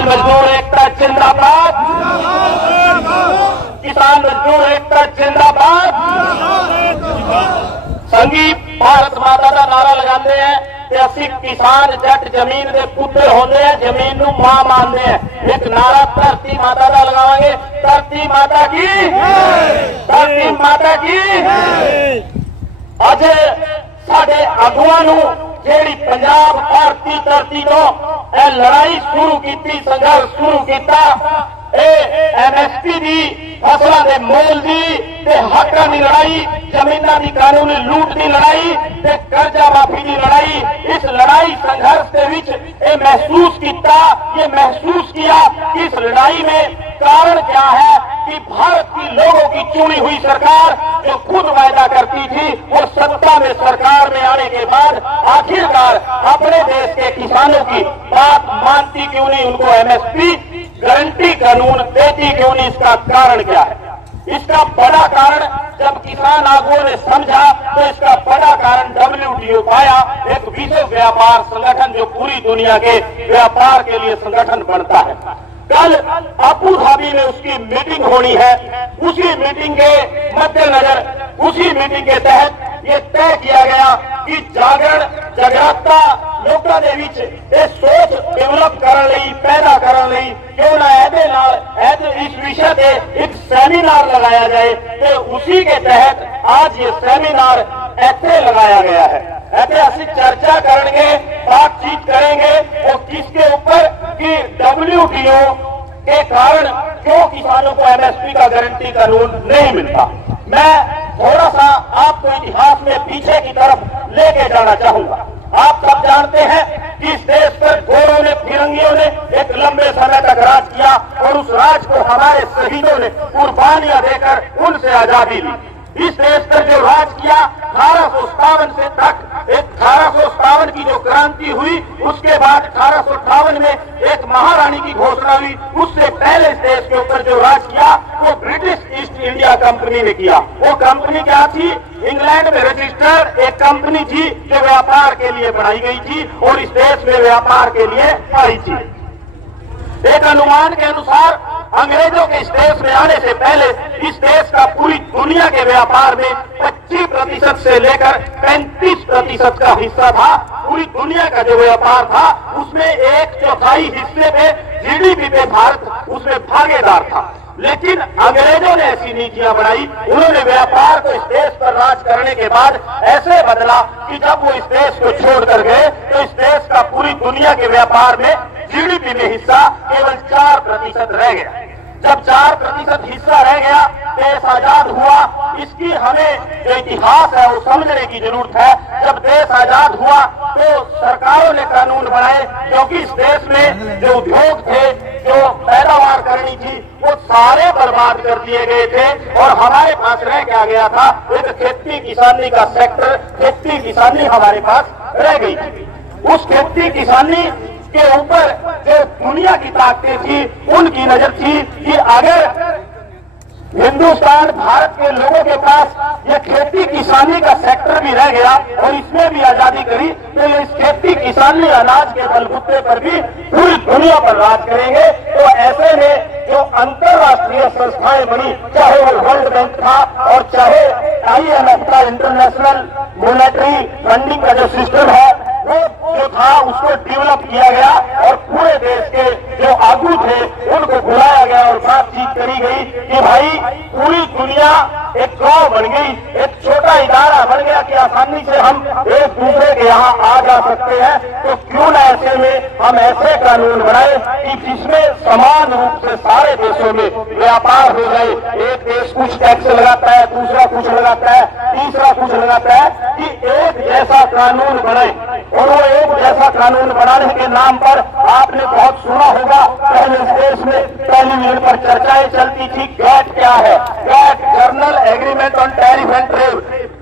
किसान मजदूर एकता जिंदाबाद, किसान मजदूर एकता जिंदाबाद। संघी भारत माता का नारा लगाते हैं कि असि किसान जट जमीन के पुत्र होंगे हैं, जमीन नू मां मानते हैं। एक नारा धरती माता का लगावांगे, धरती माता की, धरती माता की। अज साडे आगुआं नू ਜਿਹੜੀ पंजाब भारती धरती तो लड़ाई शुरू की, संघर्ष शुरू किया, MSP की फसलों के मोल की हकों की लड़ाई, जमीनों की कानूनी लूट की लड़ाई, कर्जा माफी की लड़ाई। इस लड़ाई संघर्ष के विच ये महसूस किया कि इस लड़ाई में कारण क्या है कि भारत की लोगों की चुनी हुई सरकार जो खुद वायदा करती थी, वो सत्ता में सरकार में आने के बाद आखिरकार अपने देश के किसानों की बात मानती क्यों नहीं, उनको MSP गारंटी कानून देती क्यों नहीं। इसका कारण क्या है? इसका बड़ा कारण जब किसान आगुओं ने समझा तो इसका बड़ा कारण WTO पाया, एक विश्व व्यापार संगठन जो पूरी दुनिया के व्यापार के लिए संगठन बनता है। कल अबू धाबी में उसकी मीटिंग होनी है। उसी मीटिंग के मद्देनजर, उसी मीटिंग के तहत ये तय किया गया कि जागरूकता लोगों के विच ये सोच डेवलप करने लई, पैदा करने लई क्यों ना इस विषय पे एक सेमिनार लगाया जाए। तो उसी के तहत आज ये सेमिनार ऐसे लगाया गया है। ऐसे असि चर्चा करेंगे, बातचीत करेंगे वो किसके ऊपर कि WTO के कारण क्यों किसानों को MSP का गारंटी कानून नहीं मिलता। मैं थोड़ा सा आपको इतिहास में पीछे की तरफ लेके जाना चाहूंगा। आप सब जानते हैं कि इस देश पर गोरों ने, फिरंगियों ने एक लंबे समय तक राज किया और उस राज को हमारे शहीदों ने कुर्बानियां देकर उनसे आजादी ली। इस देश पर जो राज किया 1857 से तक, 1857 की जो क्रांति हुई, उसके बाद 1858 में एक महारानी की घोषणा हुई। उससे पहले इस देश के ऊपर जो राज किया वो ब्रिटिश ईस्ट इंडिया कंपनी ने किया। वो कंपनी क्या थी? इंग्लैंड में रजिस्टर्ड एक कंपनी थी जो व्यापार के लिए बनाई गई थी और इस देश में व्यापार के लिए आई थी। एक अनुमान के अनुसार अंग्रेजों के इस देश में आने से पहले इस देश का पूरी दुनिया के व्यापार में 25% से लेकर 35% का हिस्सा था। पूरी दुनिया का जो व्यापार था उसमें 1/4 हिस्से पे GDP पे भारत उसमें भागीदार था। लेकिन अंग्रेजों ने ऐसी नीतियां बनाई, उन्होंने व्यापार को इस देश पर राज करने के बाद ऐसे बदला कि जब वो इस देश को छोड़कर गए तो इस देश का पूरी दुनिया के व्यापार में GDP में हिस्सा केवल 4% रह गया। जब 4% हिस्सा रह गया, देश आजाद हुआ। इसकी हमें जो इतिहास है वो समझने की जरूरत है। जब देश आजाद हुआ तो सरकारों ने कानून बनाए, क्योंकि इस देश में जो उद्योग थे, जो पैदावार करनी थी, वो सारे बर्बाद कर दिए गए थे और हमारे पास रह क्या गया था? एक खेती किसानी का सेक्टर, खेती किसानी हमारे पास रह गई थी। उस खेती किसानी के ऊपर जो दुनिया की ताकतें थी, उनकी नजर थी कि अगर हिंदुस्तान, भारत के लोगों के पास ये खेती किसानी का सेक्टर भी रह गया और इसमें भी आजादी करी, तो ये इस खेती किसानी अनाज के बलबूते पर भी पूरी दुनिया पर राज करेंगे। तो ऐसे में जो अंतरराष्ट्रीय संस्थाएं बनी, चाहे वो वर्ल्ड बैंक था और चाहे IMF का इंटरनेशनल मॉनेटरी फंडिंग का जो सिस्टम है, वो जो था उसको डेवलप किया गया और पूरे देश के जो आगू थे उनको बुलाया गया और बातचीत करी गई कि भाई पूरी दुनिया एक गांव बन गई, एक छोटा इदारा बन गया कि आसानी से हम एक दूसरे के यहाँ आ जा सकते हैं। तो क्यों ना ऐसे में हम ऐसे कानून बनाए कि जिसमें समान रूप से सारे देशों में व्यापार हो जाए। एक देश कुछ टैक्स लगाता है, दूसरा कुछ लगाता है, तीसरा कुछ लगाता है, कि एक जैसा कानून बने। और वो एक जैसा कानून बनाने के नाम पर आपने बहुत सुना होगा, पहले इस देश में टेलीविजन पर चर्चाएं चलती थी, GATT क्या है? GATT, journal agreement on tariff and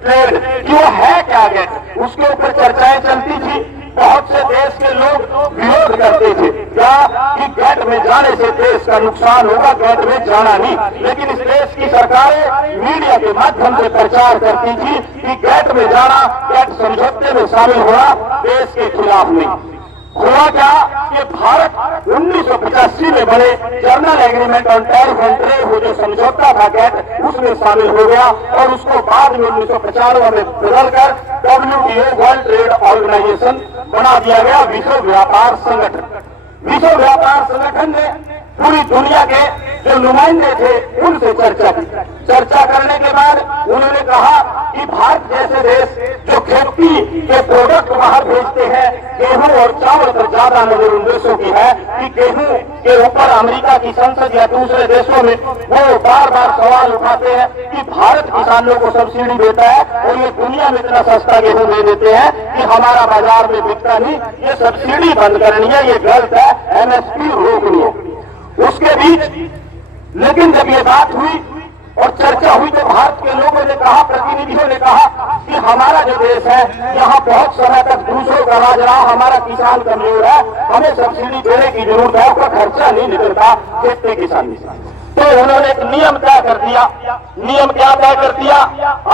trade, क्यों है क्या GATT? उसके ऊपर चर्चाएं चलती थी। बहुत से देश के लोग विरोध करते थे क्या कि GATT में जाने से देश का नुकसान होगा, GATT में जाना नहीं। लेकिन इस देश की सरकारें मीडिया के माध्यम से प्रचार करती थी कि GATT में जाना, GATT समझौते में शामिल होना देश के खिलाफ नहीं। हुआ क्या कि भारत 1985 1980 में बने journal agreement on tariff and trade, वो जो समझौता था कैट, उसमें शामिल हो गया और उसको बाद में 1995 में बदलकर WTO वर्ल्ड ट्रेड ऑर्गेनाइजेशन बना दिया गया, विश्व व्यापार संगठन। विश्व व्यापार संगठन ने पूरी दुनिया के जो नुमाइंदे थे उनसे चर्चा की। चर्चा करने के बाद उन्होंने कहा कि भारत जैसे देश जो खेती के प्रोडक्ट बाहर भेजते हैं, गेहूं और चावल पर ज्यादा नजर उन देशों की है कि गेहूं के ऊपर अमेरिका की संसद या दूसरे देशों में वो बार बार सवाल उठाते हैं कि भारत किसानों को सब्सिडी देता है और ये दुनिया में इतना सस्ता गेहूं दे देते हैं कि हमारा बाजार में बिकता नहीं, ये सब्सिडी बंद करनी है, ये गलत है, MSP रोकनी है। उसके बीच लेकिन जब ये बात हुई और चर्चा हुई तो भारत के लोगों ने कहा, प्रतिनिधियों ने कहा कि हमारा जो देश है यहाँ बहुत समय तक दूसरों का राज रहा, हमारा किसान कमजोर है, हमें सब्सिडी देने की जरूरत है, उसका खर्चा नहीं निकलता खेती किसानी से। तो उन्होंने एक नियम तय कर दिया। नियम क्या तय कर दिया?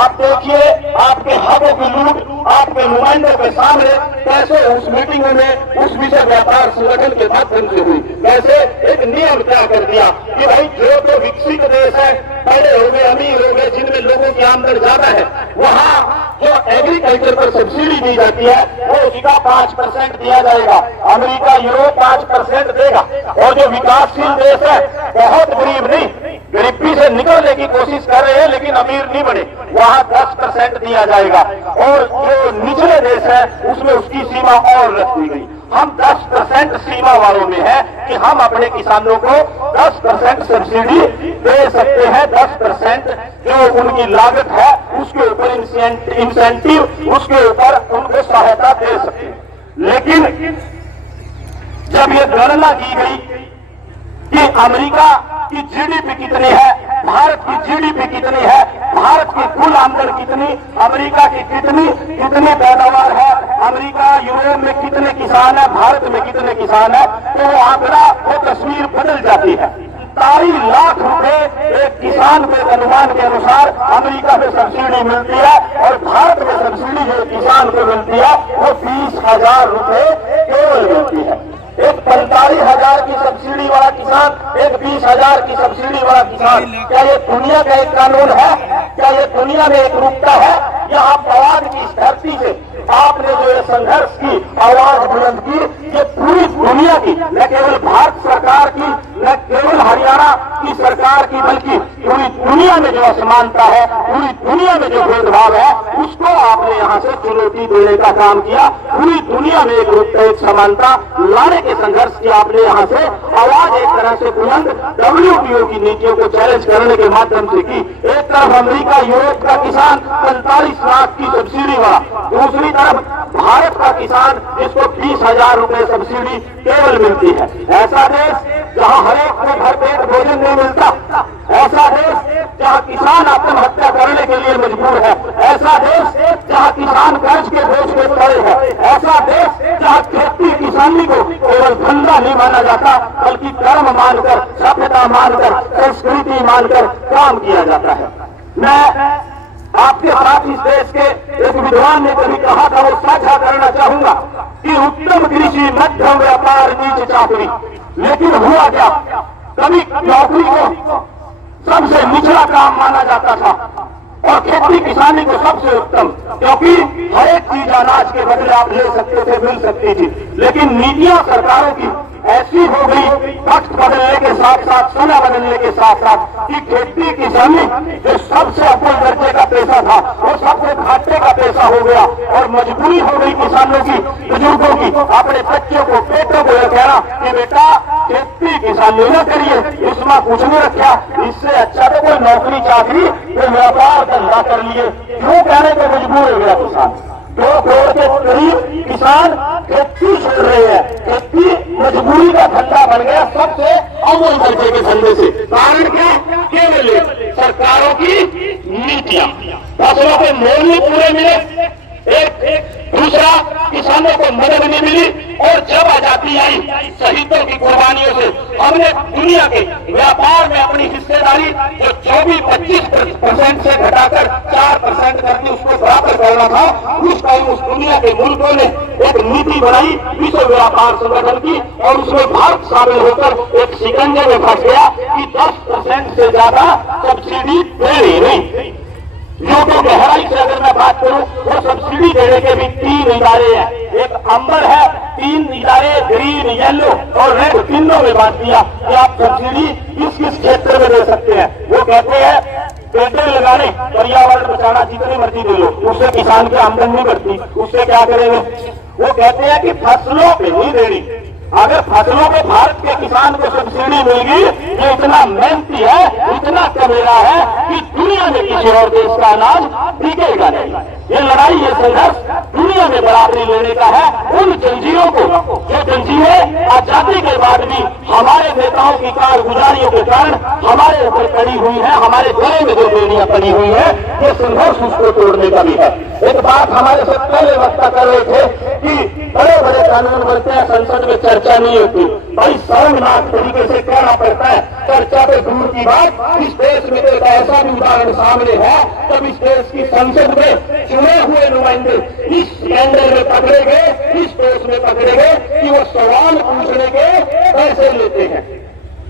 आप देखिए, आपके हकों की लूट आपके नुमाइंदों के सामने कैसे उस मीटिंग में उस विश्व व्यापार संगठन के माध्यम से हुई। कैसे एक नियम तय कर दिया कि भाई जो विकसित देश है, बड़े हो गए, अमीर हो गए, जिनमें लोगों की आमदनी ज्यादा है, वहाँ जो एग्रीकल्चर पर सब्सिडी दी जाती है वो उसका 5% दिया जाएगा। अमेरिका, यूरोप 5% देगा और जो विकासशील देश है, बहुत गरीब नहीं, गरीबी से निकलने की कोशिश कर रहे हैं लेकिन अमीर नहीं बने, वहाँ 10% दिया जाएगा। और जो निचले देश है उसमें उसकी सीमा और रख दी गई। हम 10% सीमा वालों में है कि हम अपने किसानों को 10% सब्सिडी दे सकते हैं। 10% जो उनकी लागत है उसके ऊपर इंसेंटिव, उसके ऊपर उनको सहायता दे सकते हैं। लेकिन जब ये गणना की गई कि अमेरिका की जीडीपी कितनी है, भारत की जीडीपी कितनी है, भारत की कुल आमदनी कितनी, अमेरिका की कितनी पैदावार है, अमेरिका यूरोप में कितने किसान है, भारत में कितने किसान है, तो वो आंकड़ा, वो तस्वीर बदल जाती है। 43 लाख रुपए एक किसान को अनुमान के अनुसार अमेरिका में सब्सिडी मिलती है और भारत में सब्सिडी जो किसान को मिलती है वो 20,000 रुपए केवल मिलती है। एक 45,000 की सब्सिडी वाला किसान, एक 20,000 की सब्सिडी वाला किसान, क्या ये दुनिया का एक कानून है? क्या ये दुनिया में एक रूपता है? या आप आवाज की इस धरती से आपने जो ये संघर्ष की आवाज बुलंद की, ये पूरी दुनिया की, न केवल भारत सरकार की, न केवल हरियाणा की सरकार की, बल्कि पूरी दुनिया में जो असमानता है, पूरी दुनिया में जो भेदभाव है, उसको आपने यहाँ से चुनौती देने का काम किया। पूरी दुनिया में एक रूपता, एक समानता लाने के संघर्ष की आपने यहाँ से आवाज एक तरह से बुलंद WTO की नीतियों को चैलेंज करने के माध्यम से की। एक तरफ अमेरिका, यूरोप का किसान 45 लाख की सब्सिडी वाला, दूसरी तरफ भारत का किसान जिसको 20,000 रुपए सब्सिडी केवल मिलती है। ऐसा देश जहाँ हरेक को भरपेट भोजन नहीं मिलता, ऐसा देश जहाँ किसान आत्महत्या करने के लिए मजबूर है, ऐसा देश जहाँ किसान कर्ज के बोझ में पड़े हैं, ऐसा देश जहाँ खेती किसानी को केवल धंधा नहीं माना जाता बल्कि कर्म मानकर, सभ्यता मानकर, संस्कृति मानकर काम किया जाता है। मैं आपके साथ इस देश के एक विद्वान ने कभी कहा था, वो साझा करना चाहूंगा कि उत्तम कृषि, मध्यम व्यापार, नीच चाकरी। लेकिन हुआ क्या, कभी नौकरी को सबसे निचला काम माना जाता था और खेती किसानी को सबसे उत्तम, क्योंकि हर एक चीज अनाज के बदले आप ले सकते थे, मिल सकती थी। लेकिन नीतियां सरकारों की ऐसी हो गई, वक्त बदलने के साथ साथ, समय बदलने के साथ साथ, कि खेती किसानी जो सबसे अव्वल दर्जे का पेशा था वो सबसे घाटे का पेशा हो गया और मजबूरी हो गई किसानों की, बुजुर्गों की, अपने बच्चों को, बेटों को यह कहना कि बेटा खेती किसानी न करिए, इसमें कुछ नहीं रखा, इससे अच्छा तो कोई नौकरी चाकरी, कोई व्यापार धंधा कर लिए। क्यों कहने को मजबूर हो गया किसान? 2 करोड़ के करीब किसान खेती छोड़ रहे हैं। खेती मजबूरी का धंधा बन गया, सबसे अव्वल दर्जे के धंधे से। कारण क्या? केवल सरकारों की नीतियां। फसलों के मोल नहीं पूरे मिले, एक दूसरा किसानों को मदद नहीं मिली, और जब आजादी आई शहीदों की कुर्बानियों से हमने दुनिया के व्यापार में अपनी हिस्सेदारी जो 24-25% से घटाकर 4% करके उसको बराबर करना था, उस टाइम उस दुनिया के मुल्कों ने एक नीति बनाई विश्व व्यापार संगठन की, और उसमें भारत शामिल होकर एक शिकंजे में फंस गया कि 10% से ज्यादा सब्सिडी देनी नहीं। यूट्यूब गहराई से अगर मैं बात करूं, वो सब्सिडी देने के भी 3 इदारे हैं। एक अंबर है, 3 इदारे ग्रीन, येलो और रेड, तीनों में बांट दिया कि आप सब्सिडी किस किस क्षेत्र में दे सकते हैं। वो कहते हैं पेड़ लगाने, पर्यावरण बचाना, जितनी मर्जी दे लो, उससे किसान की आमदनी नहीं बढ़ती, उससे क्या करेंगे। वो कहते हैं कि फसलों पे नहीं देनी। अगर फसलों पे भारत के किसान को सब्सिडी मिलेगी, ये इतना मेहनती है, इतना कमेरा है कि दुनिया में किसी और देश का अनाज टिकेगा नहीं। ये लड़ाई, ये संघर्ष दुनिया में बराबरी लेने का है। उन जंजीरों को, जो जंजीरें आजादी के बाद भी हमारे नेताओं की कारगुजारियों के कारण हमारे ऊपर कड़ी हुई है, हमारे गले में जो बेड़ियां पड़ी हुई है, ये संघर्ष उसको तोड़ने का भी है। एक बात हमारे से पहले वक्ता कर रहे थे कि बड़े बड़े कानून बनते हैं, संसद में चर्चा नहीं होती। भाई शर्मनाक तरीके से कहना पड़ता है, चर्चा पे दूर की बात। इस देश में एक ऐसा भी उदाहरण सामने है जब इस देश की संसद में चुने हुए नुमाइंदे इस स्कैंडल में पकड़े गए, इस देश में पकड़े गए कि वो सवाल पूछने के पैसे लेते हैं।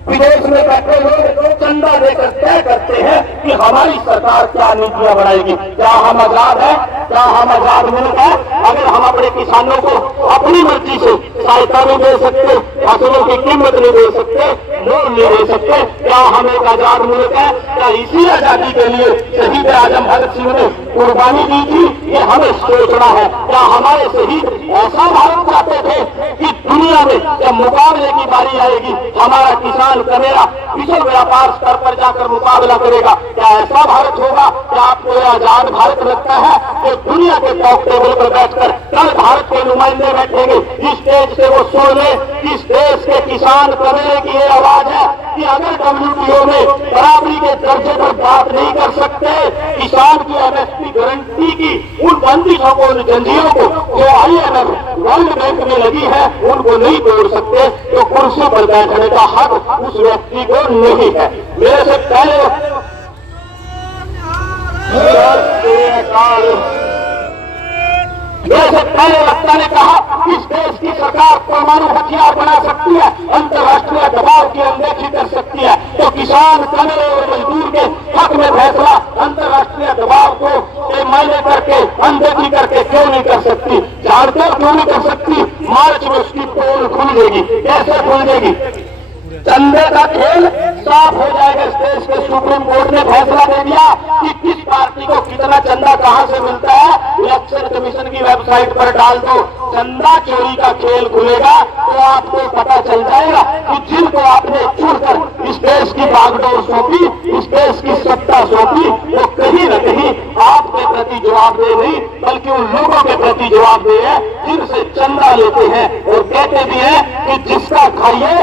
विदेश में बैठे लोग चंदा देकर तय करते हैं कि हमारी सरकार क्या नीतियां बनाएगी। क्या हम आजाद है? क्या हम आजाद मुल्क है? अगर हम अपने किसानों को अपनी मर्जी से सहायता नहीं दे सकते, फसलों की कीमत नहीं दे सकते, लोन नहीं दे सकते, क्या हम एक आजाद मुल्क है? क्या इसी आजादी के लिए शहीद आजम भगत सिंह ने कुर्बानी दी थी? ये हमें सोचना है। क्या हमारे शहीद ऐसा भारत चाहते थे कि दुनिया में जब मुकाबले की बारी आएगी, हमारा किसान करेगा, विश्व व्यापार स्तर पर जाकर मुकाबला करेगा? क्या ऐसा भारत होगा? क्या आपको आजाद भारत लगता है? तो दुनिया के टॉप टेबल पर बैठकर कल भारत के नुमाइंदे बैठेंगे, इस देश से वो सुन ले, इस देश के किसान कमेरे की ये आवाज है कि अगर WTO में बराबरी के दर्जे पर बात नहीं कर सकते, किसान की MSP गारंटी की उन बंदिशों को, उन जंजीरों को जो IMF वर्ल्ड बैंक में लगी है, उनको नहीं तोड़ सकते, तो कुर्सी पर बैठने का हक उस व्यक्ति को नहीं है। मेरे से पहले वक्ता ने कहा इस देश की सरकार परमाणु हथियार बना सकती है, अंतर्राष्ट्रीय दबाव की अनदेखी कर सकती है, तो किसान, कमेरे और मजदूर के हक में फैसला अंतर्राष्ट्रीय दबाव को मायने करके, अनदेखी करके क्यों नहीं कर सकती? जानकर क्यों नहीं कर सकती? मार्च में उसकी पोल खुल जाएगी। कैसे खुल जाएगी? चंदे का खेल साफ हो जाएगा। इस देश के सुप्रीम कोर्ट ने फैसला दे दिया कि किस पार्टी को कितना चंदा कहां से मिलता है, इलेक्शन कमीशन की वेबसाइट पर डाल दो। चंदा चोरी का खेल खुलेगा तो आपको पता चल जाएगा कि जिनको आपने चुनकर इस देश की बागडोर सौंपी, इस देश की सत्ता सौंपी, वो कहीं न कहीं आपके प्रति जवाबदेह नहीं, बल्कि उन लोगों के प्रति जवाबदेह है जिनसे चंदा लेते हैं और कहते भी हैं कि जिसका खाइए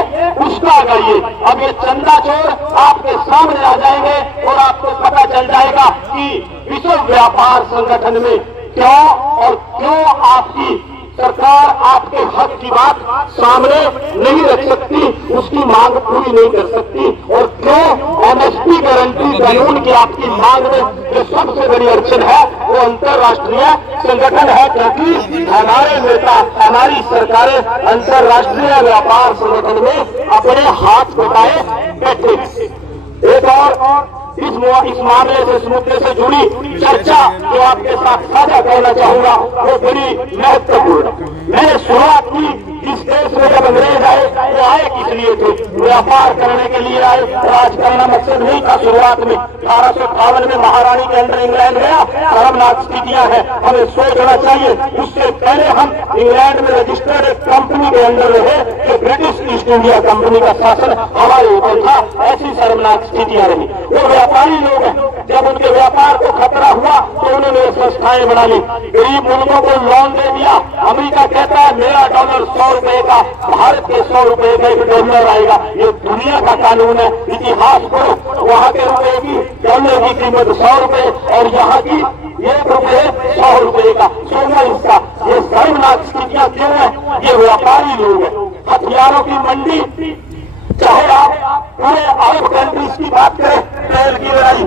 उसका गाइए। अब ये चंदा चोर आपके सामने आ जाएंगे और आपको पता चल जाएगा कि विश्व व्यापार संगठन में क्यों और क्यों आपकी सरकार आपके हक की बात सामने नहीं रख सकती, उसकी मांग पूरी नहीं कर सकती, और क्यों MSP गारंटी कानून की आपकी मांग में जो सबसे बड़ी अड़चन है वो अंतर्राष्ट्रीय संगठन है, क्योंकि हमारे नेता, हमारी सरकारें अंतर्राष्ट्रीय व्यापार संगठन में अपने हाथ बटाए बैठे। एक और इस मामले से, इस मुद्दे से जुड़ी चर्चा जो आपके साथ साझा करना चाहूंगा वो बड़ी महत्वपूर्ण। मैंने शुरुआत की इस देश में जब अंग्रेज आए, वो आए किस लिए थे? व्यापार करने के लिए आए, राज करना मकसद नहीं था। शुरुआत में 1858 में महारानी के अंदर इंग्लैंड गया, शर्मनाक स्थितियां हैं, हमें सोचना चाहिए। उससे पहले हम इंग्लैंड में रजिस्टर्ड एक कंपनी के अंदर रहे, जो ब्रिटिश ईस्ट इंडिया कंपनी का शासन हमारे ऊपर था। ऐसी शर्मनाक स्थितियां रही। वो व्यापारी लोग हैं, जब उनके व्यापार को खतरा हुआ तो उन्होंने संस्थाएं बना ली, गरीब मुल्कों को लोन दे दिया। अमेरिका कहता है मेरा डॉलर 100 रुपए का, भारत के 100 रुपए का एक डॉलर आएगा। ये दुनिया का कानून है, इतिहास को। वहां के रुपए की, डॉलर की कीमत 100 रुपए और यहाँ की 1 रुपए 100 रुपए का, 16 हिस्सा। ये शर्मनाक स्थितियां क्यों है? ये व्यापारी लोग हैं। हथियारों की मंडी, चाहे पूरे अरब कंट्रीज की बात करें, तेल की लड़ाई,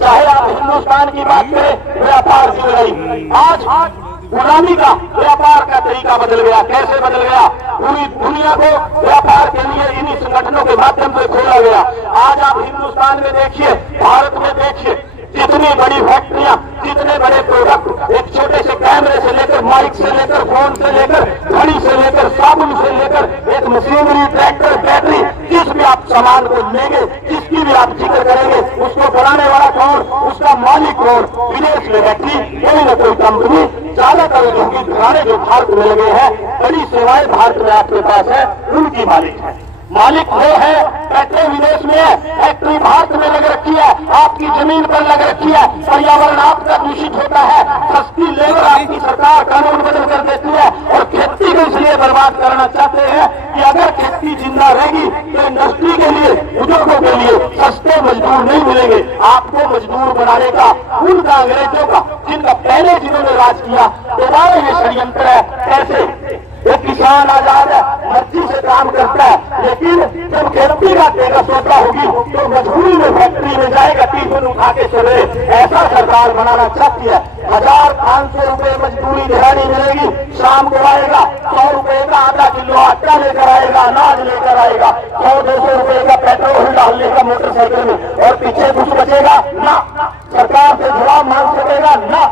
चाहे आप हिंदुस्तान की बात करें, व्यापार की लड़ाई। आज गुलामी का व्यापार का तरीका बदल गया। कैसे बदल गया? पूरी दुनिया को व्यापार के लिए इन्हीं संगठनों के माध्यम से खोला गया। आज आप हिंदुस्तान में देखिए, भारत में देखिए, जितनी बड़ी फैक्ट्रियां, जितने बड़े प्रोडक्ट, एक छोटे से कैमरे से लेकर, माइक से लेकर, फोन से लेकर, घड़ी से लेकर, साबुन से लेकर, एक मशीनरी, ट्रैक्टर, बैटरी, जिस भी आप सामान को लेंगे, जिसकी भी आप जिक्र करेंगे, उसको बनाने वाला कौन, उसका मालिक कौन? विदेश में बैठी कोई न कोई कंपनी। ज्यादातर उनकी घराने जो भारत में लगे हैं, बड़ी सेवाएं भारत में आपके पास है, उनकी मालिक है। मालिक वो है, फैक्ट्री विदेश में है, फैक्ट्री भारत में लग रखी है, आपकी जमीन पर लग रखी है, पर्यावरण आपका दूषित होता है, सस्ती लेबर आपकी सरकार कानून बदल कर देती है, और खेती को इसलिए बर्बाद करना चाहते हैं कि अगर खेती जिंदा रहेगी तो इंडस्ट्री के लिए, उद्योगों के लिए सस्ते मजदूर नहीं मिलेंगे। आपको मजदूर बनाने का उनका, अंग्रेजों का, जिनका पहले जिन्होंने राज किया, दोबारा ये षड्यंत्र है। कैसे? एक किसान आजाद है, मर्जी से काम करता है, लेकिन जब खेती का तेरा सोचा होगी तो मजबूरी में फैक्ट्री में जाएगा, टिफिन उठा के चले। ऐसा सरकार बनाना चाहती है। 1500 रुपए मजदूरी दिहाड़ी मिलेगी, शाम को आएगा 100 रुपए का आधा किलो आटा लेकर आएगा, अनाज लेकर आएगा, 100-200 रुपए का पेट्रोल डाल लेगा मोटरसाइकिल में, और पीछे कुछ बचेगा ना। सरकार से जवाब मांग सकेगा ना,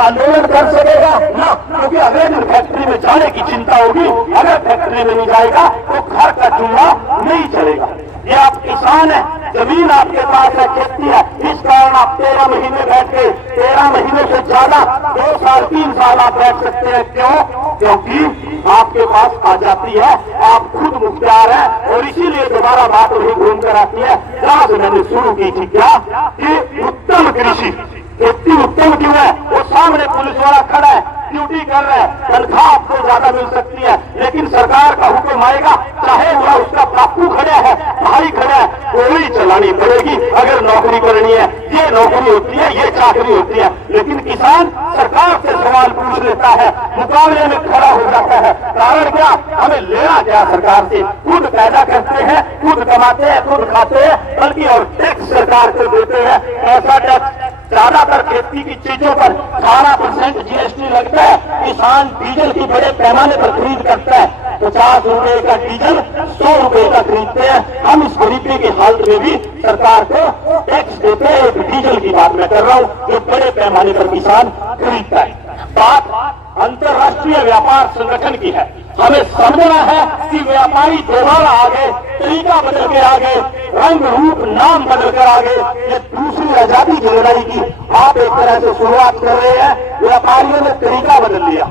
आंदोलन कर सकेगा ना, क्योंकि अगले दिन फैक्ट्री में जाने की चिंता होगी। अगर फैक्ट्री में नहीं जाएगा तो घर का चूल्हा नहीं चलेगा। ये आप किसान है, जमीन आपके पास है, खेती है, इस कारण आप 13 महीने बैठ के, 13 महीने से ज्यादा, 2 साल 3 साल आप बैठ सकते हैं। क्यों? क्योंकि आपके पास आ जाती है, आप खुद मुख्तियार हैं। और इसीलिए दोबारा बात वही घूम कर आती है जहां से मैंने शुरू की थी, क्या कि उत्तम कृषि, खेती उत्तम क्यों है? वो सामने पुलिस वाला खड़ा है, ड्यूटी कर रहा है, तनख्वाह आपको ज्यादा मिल सकती है, लेकिन सरकार का हुक्म आएगा, चाहे वो उसका बापू खड़ा है, भाई खड़ा है, गोली चलानी पड़ेगी अगर नौकरी करनी है। ये नौकरी होती है, ये चाकरी होती है। लेकिन किसान सरकार से सवाल पूछ लेता है, मुकाबले में खड़ा हो जाता है। कारण क्या? हमें लेना क्या सरकार से? खुद पैदा करते हैं, खुद कमाते हैं, खुद खाते हैं, बल्कि और टैक्स सरकार को देते हैं। ऐसा टैक्स ज्यादातर खेती की चीजों पर 18% जीएसटी लगता है। किसान डीजल की बड़े पैमाने पर खरीद करता है, 50 रुपए का डीजल 100 रुपए का खरीदते हैं। हम इस गरीबी की हालत में भी सरकार को टैक्स देते हैं। डीजल की बात मैं कर रहा हूँ जो बड़े पैमाने पर किसान खरीदता है। बात अंतर्राष्ट्रीय व्यापार संगठन की है। हमें समझना है कि व्यापारी दोबारा आ गए, तरीका बदल के आ गए, रंग रूप नाम बदल कर आ गए। ये दूसरी आजादी की लड़ाई की आप एक तरह से शुरुआत कर रहे हैं। व्यापारियों ने तरीका बदल लिया,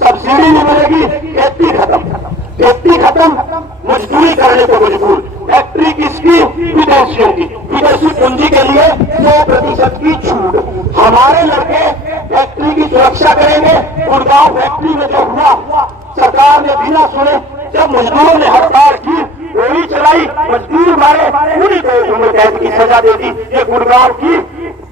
सब्सिडी नहीं मिलेगी, खेती खत्म, खेती खत्म, मजदूरी करने को मजबूर। फैक्ट्री किसकी? विदेशियों की। विदेशी पूंजी के लिए 100% की छूट। हमारे लड़के फैक्ट्री की सुरक्षा करेंगे। गुड़गांव फैक्ट्री में जो हुआ, सरकार ने बिना सुने जब मजदूरों ने हड़ताल की, गोली चलाई, मजदूर मारे, पूरी को उम्र कैद की सजा दे दी। ये गुड़गांव की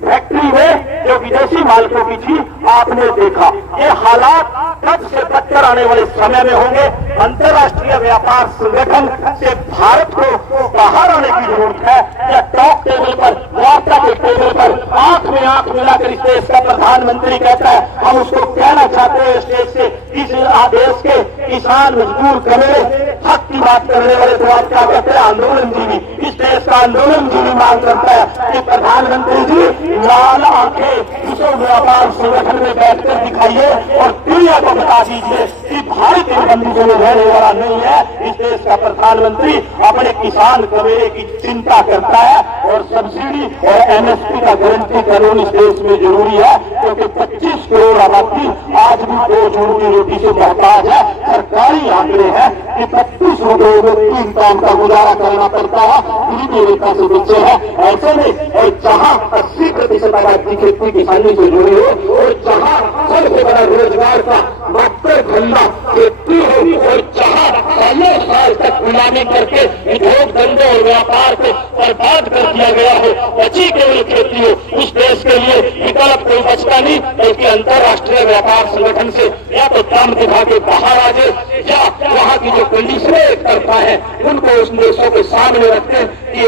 फैक्ट्री में जो विदेशी मालिकों की थी, आपने देखा। ये हालात कब से बदतर आने वाले समय में होंगे। अंतर्राष्ट्रीय व्यापार संगठन से भारत को बाहर आने की जरूरत है। या टॉप टेबल पर, वार्ता के टेबल पर आंख में आंख मिलाकर इस देश का प्रधानमंत्री कहता है, हम उसको कहना चाहते हैं स्टेज से, इस आदेश के किसान मजदूर कमेरे हक की बात करने वाले तो आप क्या कहते हैं? आंदोलन जीवी। इस देश का आंदोलन जीवी मांग करता है कि प्रधानमंत्री जी लाल आंखें विश्व व्यापार संगठन में बैठकर दिखाइए और दुनिया को बता दीजिए कि भारत इन बंदिशों में रहने वाला नहीं है। इस देश का प्रधानमंत्री अपने किसान कमेरे की चिंता करता है। और सब्सिडी और एमएसपी का गारंटी कानून इस देश में जरूरी है, क्योंकि 25 करोड़ आबादी आज भी 2 जून की रोटी से मोहताज है। सरकारी आंकड़े हैं कि 32 रुपए में 3 काम का गुजारा करना पड़ता है। गरीबी रेखा से बच्चे हैं। ऐसे में और जहां 80% आबादी खेती किसानी से जुड़ी हो और जहां सबसे बड़ा रोजगार का डॉक्टर धंधा खेती हो और जहां सालों साल तक गुलामी करके उद्योग धंधे और व्यापार को बर्बाद कर दिया गया हो, बची केवल खेती हो, उस देश के लिए विकल्प कोई बचता नहीं बल्कि अंतर्राष्ट्रीय व्यापार संगठन से या तो दम दिखा के बाहर आ जाए या वहाँ की जो कंडीशनें एक तरफा है उनको उस देशों के सामने रखते हैं कि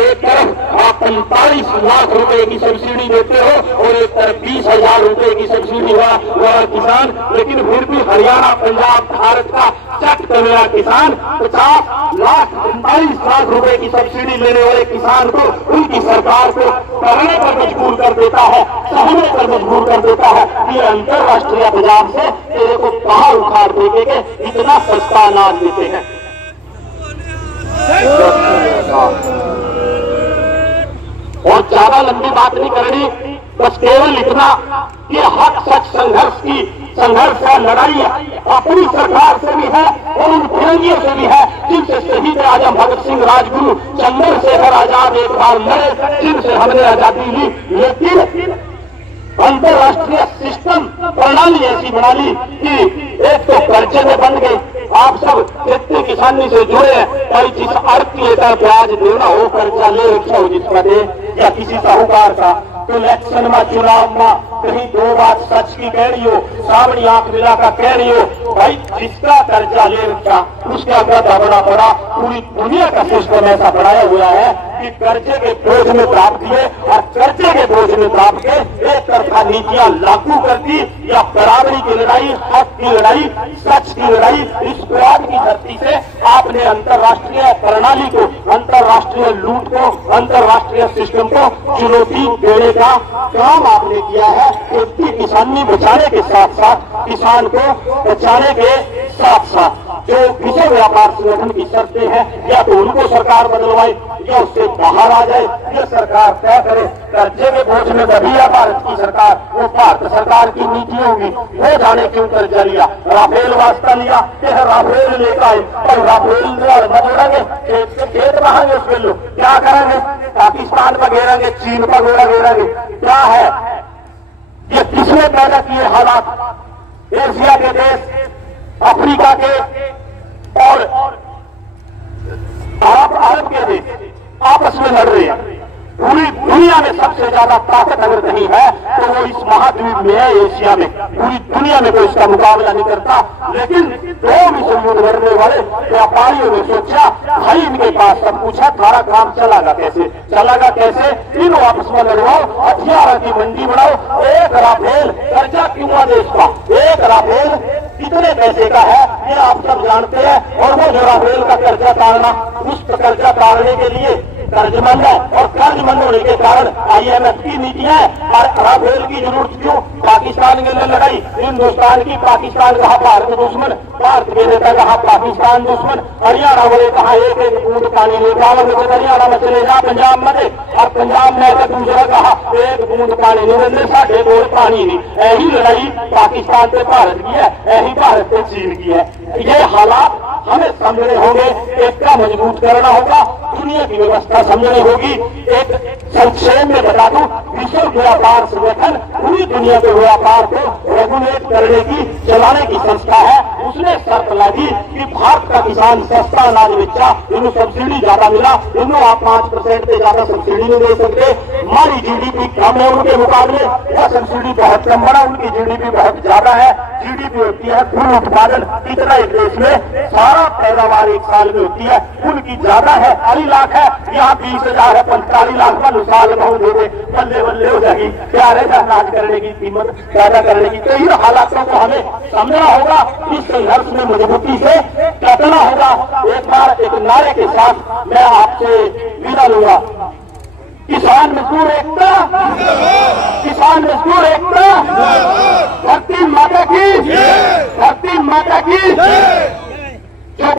45 लाख रुपए की सब्सिडी देते हो और एक तरफ 20,000 रुपए की सब्सिडी हुआ किसान, लेकिन फिर भी हरियाणा, पंजाब, भारत का चट मेरा किसान 50 लाख 45 लाख रुपए की सब्सिडी लेने वाले किसान को उनकी सरकार को करने पर मजबूर कर देता है, सहने पर मजबूर कर देता है कि अंतरराष्ट्रीय बाजार से तेरे को बाहर उखाड़ देंगे, इतना सस्ता अनाज देते हैं। और ज्यादा लंबी बात नहीं करनी, बस केवल इतना कि हक सच संघर्ष है, लड़ाई अपनी सरकार से भी है और उन फिरंगियों से भी है जिनसे शहीद आजम भगत सिंह, राजगुरु, चंद्रशेखर आजाद एक बार लड़े, जिनसे हमने आजादी ली। लेकिन अंतरराष्ट्रीय सिस्टम प्रणाली ऐसी बना ली कि एक तो कर्जे में बन गए। आप सब खेती किसानी से जुड़े हैं, कोई जिस अर्थ लेकर ब्याज देना हो, कर्जा ले रखा हो जिसका दे, या किसी साहूकार का, तो इलेक्शन में, चुनाव में कहीं दो बात सच की कह रही हो, सामने आंख मिला का कह रही हो, भाई जिसका कर्जा ले रखा उसका गदा बड़ा पड़ा। पूरी दुनिया का सिस्टम ऐसा बनाया हुआ है कि कर्जे के बोझ में प्राप्त किए और कर्जे के बोझ में प्राप्त के एक तरफा नीतियां लागू कर दी, या बराबरी की लड़ाई, हक की लड़ाई, सच की लड़ाई। इस पुराण की धरती से आपने अंतरराष्ट्रीय प्रणाली को, अंतरराष्ट्रीय लूट को, अंतरराष्ट्रीय सिस्टम को चुनौती देने का काम आपने किया है। खेती किसानी बचाने के साथ साथ, किसान को बचाने के साथ साथ जो विश्व व्यापार संगठन की शर्तें हैं, या तो उनको सरकार बदलवाए या उससे बाहर आ जाए, ये सरकार तय करे। कर्जे के बोझ में दबी है भारत की सरकार, वो भारत सरकार की नीति होगी। वो जाने क्यों कर्जा लिया, राफेल वास्ता लिया, राफेल लेकर आए और राफेल न जोड़ेंगे, खेत बहाएंगे, उसके लोग क्या करेंगे, पाकिस्तान पर घेरेंगे, चीन पर गोला घेरेंगे। क्या है ये, किसने पैदा किए हालात? एशिया के देश, अफ्रीका के और अरब के देश आपस में लड़ रहे हैं। पूरी दुनिया में सबसे ज्यादा ताकत अगर नहीं है तो वो इस महाद्वीप में है, एशिया में। पूरी दुनिया में कोई इसका मुकाबला नहीं करता। लेकिन दो विश्व युद्ध लड़ने वाले व्यापारियों ने सोचा, भाई इनके पास सब कुछ है, थारा काम चलागा कैसे, तीनों आपस में लड़वाओ, हथियारों की मंडी बनाओ। एक राफेल कर्जा क्यों है देश का, एक राफेल कितने पैसे का है ये आप सब जानते हैं। और वो जो राफेल का कर्जा तारना, उस कर्जा तारने के लिए कर्जमंद है, और कर्जमंद होने के कारण IMF की नीतियां है। और राफेल की जरूरत क्यों, पाकिस्तान के लिए लड़ाई, हिंदुस्तान की, पाकिस्तान कहा भारत दुश्मन, भारत के नेता कहा पाकिस्तान दुश्मन, हरियाणा वाले कहा एक एक बूंद पानी ले जाओ, हरियाणा में चले जा, पंजाब में दे, और पंजाब में तो दूसरा कहा एक बूंद पानी नहीं देते, साढ़े बोल पानी नहीं। यही लड़ाई पाकिस्तान से भारत की है, यही भारत से चीन की है। ये हालात हमें समझने होंगे, एकता मजबूत करना होगा, दुनिया की व्यवस्था समझनी होगी। एक संक्षेप में बता दूं, विश्व व्यापार संगठन पूरी दुनिया के व्यापार को रेगुलेट करने की, चलाने की संस्था है। उसने शर्त लगी कि भारत का किसान सस्ता अनाज बेचा, इन्हें सब्सिडी ज्यादा मिला, इन्हों आप 5% से ज्यादा सब्सिडी नहीं दे सकते। हमारी GDP कम है उनके मुकाबले, यह सब्सिडी बहुत कम बना, उनकी GDP बहुत ज्यादा है। GDP होती है कुल उत्पादन, इतना एक देश में सारा पैदावार एक साल में होती है, उनकी ज्यादा है, 40 लाख है, यहाँ 20,000 है, 45 लाख पर साल बहुत दे, बल्ले बल्ले हो जाएगी। क्या रहेगा अनाज करने की कीमत पैदा करने की। तो इन हालातों को हमें समझना होगा, इस संघर्ष में मजबूती से डटना होगा। एक बार एक नारे के साथ मैं आपसे विदा लूंगा, किसान मजदूर एकता, किसान मजदूर एकता, धरती माता की, धरती माता की।